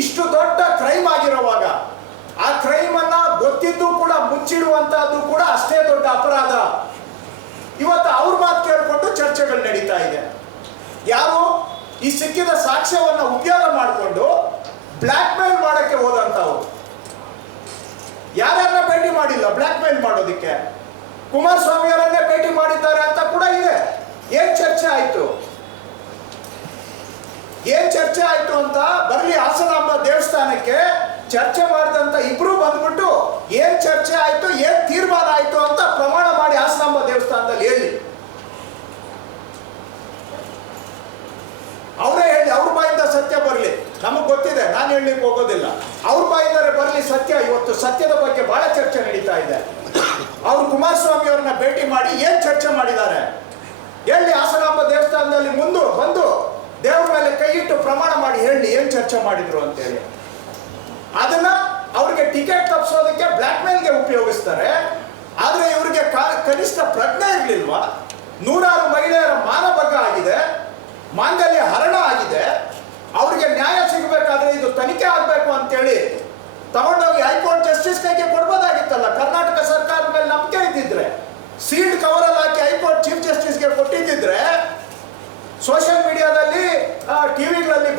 ಇಷ್ಟು ದೊಡ್ಡ ಕ್ರೈಮ್ ಆಗಿರುವಾಗ, ಆ ಕ್ರೈಮ್ ಅನ್ನ ಗೊತ್ತಿದ್ದು ಕೂಡ ಮುಚ್ಚಿಡುವಂತಹದ್ದು ಕೂಡ ಅಷ್ಟೇ ದೊಡ್ಡ ಅಪರಾಧ. ಇವತ್ತು ಅವ್ರ ಮಾತು ಕೇಳಿಕೊಂಡು ಚರ್ಚೆಗಳು ನಡೀತಾ ಇದೆ. ಯಾರು ಈ ಸಿಕ್ಕಿದ ಸಾಕ್ಷ್ಯವನ್ನ ಉಪಯೋಗ ಮಾಡಿಕೊಂಡು ಬ್ಲ್ಯಾಕ್ ಮೇಲ್ ಮಾಡಕ್ಕೆ ಹೋದಂತವ್ರು. ಯಾರ್ಯಾರನ್ನ ಭೇಟಿ ಮಾಡಿಲ್ಲ ಬ್ಲ್ಯಾಕ್ ಮೇಲ್ ಮಾಡೋದಕ್ಕೆ? ಕುಮಾರಸ್ವಾಮಿ ಅವರನ್ನೇ ಭೇಟಿ ಮಾಡಿದ್ದಾರೆ ಅಂತ ಕೂಡ ಇದೆ. ಏನ್ ಚರ್ಚೆ ಆಯ್ತು? ಏನ್ ಚರ್ಚೆ ಆಯ್ತು ಅಂತ ಹಾಸನಾಂಬ ದೇವಸ್ಥಾನಕ್ಕೆ ಚರ್ಚೆ ಮಾಡಿದಂತ ಇಬ್ರು ಬಂದ್ಬಿಟ್ಟು ಏನ್ ಚರ್ಚೆ ಆಯ್ತು, ಏನ್ ತೀರ್ಮಾನ ಆಯ್ತು ಅಂತ ಪ್ರಮಾಣ ಮಾಡಿ ಹಾಸನಾಂಬ ದೇವಸ್ಥಾನದಲ್ಲಿ ಹೇಳಿ. ಅವರೇ ಹೇಳಿ, ಅವ್ರ ಬಾಯಿಂದ ಸತ್ಯ ಬರಲಿ. ನಮಗೆ ಗೊತ್ತಿದೆ, ನಾನು ಹೇಳಲಿಕ್ಕೆ ಹೋಗೋದಿಲ್ಲ. ಅವ್ರ ಬಾಯಿಂದರೆ ಬರಲಿ ಸತ್ಯ. ಇವತ್ತು ಸತ್ಯದ ಬಗ್ಗೆ ಬಹಳ ಚರ್ಚೆ ನಡೀತಾ ಇದೆ. ಅವರು ಕುಮಾರಸ್ವಾಮಿ ಅವ್ರನ್ನ ಭೇಟಿ ಮಾಡಿ ಏನ್ ಚರ್ಚೆ ಮಾಡಿದ್ದಾರೆ? ಎಲ್ಲಿ ಹಾಸನಾಂಬ ದೇವಸ್ಥಾನದಲ್ಲಿ ಮುಂದೆ ಬಂದು ದೇವ್ರ ಮೇಲೆ ಕೈ ಇಟ್ಟು ಪ್ರಮಾಣ ಮಾಡಿ ಹೇಳಿ, ಏನ್ ಚರ್ಚೆ ಮಾಡಿದ್ರು ಅಂತೇಳಿ. ಅದನ್ನ ಅವ್ರಿಗೆ ಟಿಕೆಟ್ ತಪ್ಪಿಸೋದಕ್ಕೆ ಬ್ಲ್ಯಾಕ್ ಮೇಲ್ಗೆ ಉಪಯೋಗಿಸ್ತಾರೆ. ಆದ್ರೆ ಇವರಿಗೆ ಕನಿಷ್ಠ ಪ್ರಜ್ಞೆ ಇರ್ಲಿಲ್ವಾ? ನೂರಾರು ಮಹಿಳೆಯರ ಮಾನಭಂಗ ಆಗಿದೆ. ಮಾಂಗಲ್ಯ ಹರಣ ಆಗಿದೆ. ಅವ್ರಿಗೆ ನ್ಯಾಯ ಸಿಗಬೇಕಾದ್ರೆ ಇದು ತನಿಖೆ ಆಗ್ಬೇಕು ಅಂತೇಳಿ ತಗೊಂಡೋಗಿ ಹೈಕೋರ್ಟ್ ಜಸ್ಟಿಸ್ ಕೈಗೆ ಕೊಡ್ಬೋದಾಗಿತ್ತಲ್ಲ? ಕರ್ನಾಟಕ ಸರ್ಕಾರದ ಮೇಲೆ ನಂಬಿಕೆ ಇದ್ದಿದ್ರೆ ಸೀಲ್ಡ್ ಅಲ್ಲಿ ಹಾಕಿ ಹೈಕೋರ್ಟ್ ಚೀಫ್ ಜಸ್ಟಿಸ್ಗೆ ಕೊಟ್ಟಿದ್ದಿದ್ರೆ ಸೋಷಿಯಲ್ ಮೀಡಿಯಾದಲ್ಲಿ ಟಿವಿಗಳಲ್ಲಿ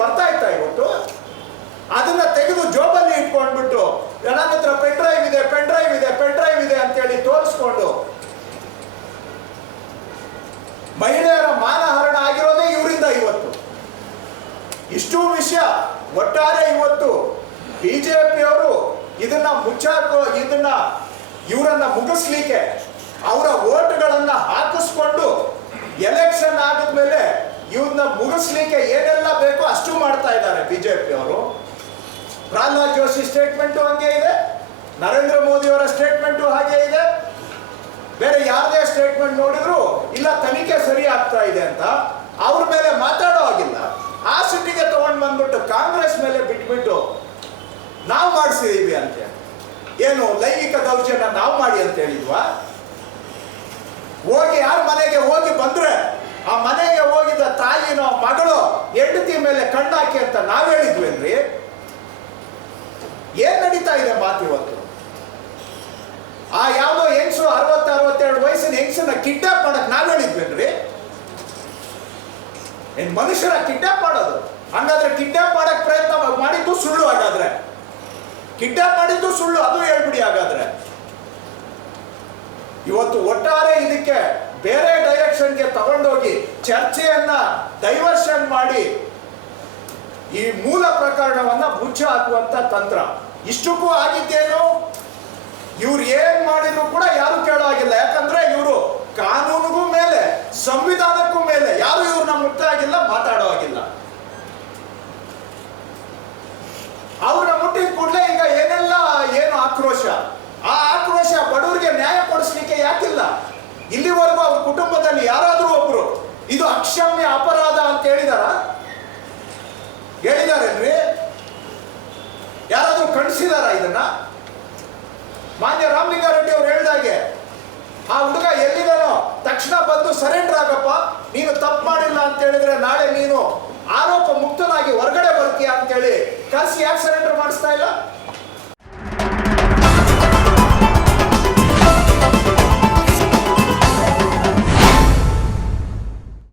ಇಷ್ಟು ವಿಷಯ. ಒಟ್ಟಾರೆ ಇವತ್ತು ಬಿಜೆಪಿಯವರು ಇದನ್ನ ಮುಚ್ಚಾಕೋ ಇದನ್ನ ಇವರನ್ನ ಮುಗಿಸ್ಲಿಕ್ಕೆ ಅವರ ಓಟ್ಗಳನ್ನ ಹಾಕಿಸ್ಕೊಂಡು ಎಲೆಕ್ಷನ್ ಆದ್ಮೇಲೆ ಇವ್ರನ್ನ ಮುಗಿಸ್ಲಿಕ್ಕೆ ಏನೆಲ್ಲ ಬೇಕೋ ಅಷ್ಟು ಮಾಡ್ತಾ ಇದ್ದಾರೆ ಬಿಜೆಪಿಯವರು. ಪ್ರಹ್ಲಾದ್ ಜೋಶಿ ಸ್ಟೇಟ್ಮೆಂಟು ಹಂಗೆ ಇದೆ. ನರೇಂದ್ರ ಮೋದಿ ಅವರ ಸ್ಟೇಟ್ಮೆಂಟು ಹಾಗೆ ಇದೆ. ಬೇರೆ ಯಾವುದೇ ಸ್ಟೇಟ್ಮೆಂಟ್ ನೋಡಿದ್ರು ಇಲ್ಲ ತನಿಖೆ ಸರಿ ಆಗ್ತಾ ಇದೆ ಅಂತ. ಅವ್ರ ಮೇಲೆ ಮಾತಾಡೋ ನಾವು ಮಾಡಿಸಿದೀವಿ ಅಂತ ಏನು ಲೈಂಗಿಕ ದೌರ್ಜನ್ಯ ನಾವು ಮಾಡಿ ಅಂತ ಹೇಳಿದ್ವಾ? ಹೋಗಿ ಯಾರ ಮನೆಗೆ ಹೋಗಿ ಬಂದ್ರೆ, ಆ ಮನೆಗೆ ಹೋಗಿದ್ದ ತಾಯಿನೋ ಮಗಳು ಹೆಂಡತಿ ಮೇಲೆ ಕಣ್ಣಾಕಿ ಅಂತ ನಾವ್ ಹೇಳಿದ್ವೇನ್ರಿ ಏನ್ ನಡೀತಾ ಇದೆ ಮಾತು ಇವತ್ತು? ಆ ಯಾವುದೋ ಹೆಂಗ್ಸು ಅರವತ್ತ, ಅರವತ್ತೆರಡು ವಯಸ್ಸಿನ ಹೆಂಗಸನ್ನ ಕಿಡ್ನಾಪ್ ಮಾಡಕ್ ನಾವ್ ಹೇಳಿದ್ವೇನ್ರಿ ಏನ್ ಮನುಷ್ಯರ ಕಿಡ್ನಾಪ್ ಮಾಡೋದು? ಹಂಗಾದ್ರೆ ಕಿಡ್ನಾಪ್ ಮಾಡಕ್ ಪ್ರಯತ್ನ ಮಾಡಿದ್ದು ಸುಳ್ಳು ಹಾಗಾದ್ರೆ. ಕಿಡ್ನಾಪ್ ಮಾಡಿದ್ದು ಸುಳ್ಳು, ಅದು ಹೇಳ್ಬಿಡಿ ಹಾಗಾದ್ರೆ. ಇವತ್ತು ಒಟ್ಟಾರೆ ಇದಕ್ಕೆ ಬೇರೆ ಡೈರೆಕ್ಷನ್ಗೆ ತಗೊಂಡೋಗಿ ಚರ್ಚೆಯನ್ನ ಡೈವರ್ಷನ್ ಮಾಡಿ ಈ ಮೂಲ ಪ್ರಕರಣವನ್ನ ಮುಚ್ಚ ಹಾಕುವಂತ ತಂತ್ರ. ಇಷ್ಟಕ್ಕೂ ಆಗಿದ್ದೇನು ಇವ್ರು ಏನ್ ಮಾಡಿದ್ರು ಕೂಡ ಯಾರು ಕೇಳೋ ಆಗಿಲ್ಲ ಯಾಕಂದ್ರೆ ಇವರು ಕಾನೂನಿಗೂ ಮೇಲೆ, ಸಂವಿಧಾನಕ್ಕೂ ಮೇಲೆ ಯಾರು ಇವ್ರನ್ನ ಮುಟ್ಟ ಆಗಿಲ್ಲ ಮಾತಾಡೋ ಕುಟುಂಬದಲ್ಲಿ ಯಾರಾದರೂ ಒಬ್ರು, ಇದು ಅಕ್ಷಮ್ಯ ಅಪರಾಧ ಅಂತ ಹೇಳಿದಾರ? ಹೇಳಿದಾರೇನ್ರಿ? ಯಾರಾದರೂ ಖಂಡಿಸಿದಾರ ಇದನ್ನ? ಮಾನ್ಯ ರಾಮಲಿಂಗಾರೆಡ್ಡಿ ಅವ್ರು ಹೇಳ್ದಾಗೆ ಆ ಹುಡುಗ ಎಲ್ಲಿದಾನೋ, ತಕ್ಷಣ ಬಂದು ಸರೆಂಡರ್ ಆಗಪ್ಪ, ನೀನು ತಪ್ಪು ಮಾಡಿಲ್ಲ ಅಂತ ಹೇಳಿದ್ರೆ ನಾಳೆ ನೀನು ಆರೋಪ ಮುಕ್ತನಾಗಿ ಹೊರಗಡೆ ಬರ್ತೀಯ ಅಂತೇಳಿ ಹೇಳಿ ಯಾಕೆ ಮಾಡಿಸ್ತಾ ಇಲ್ಲ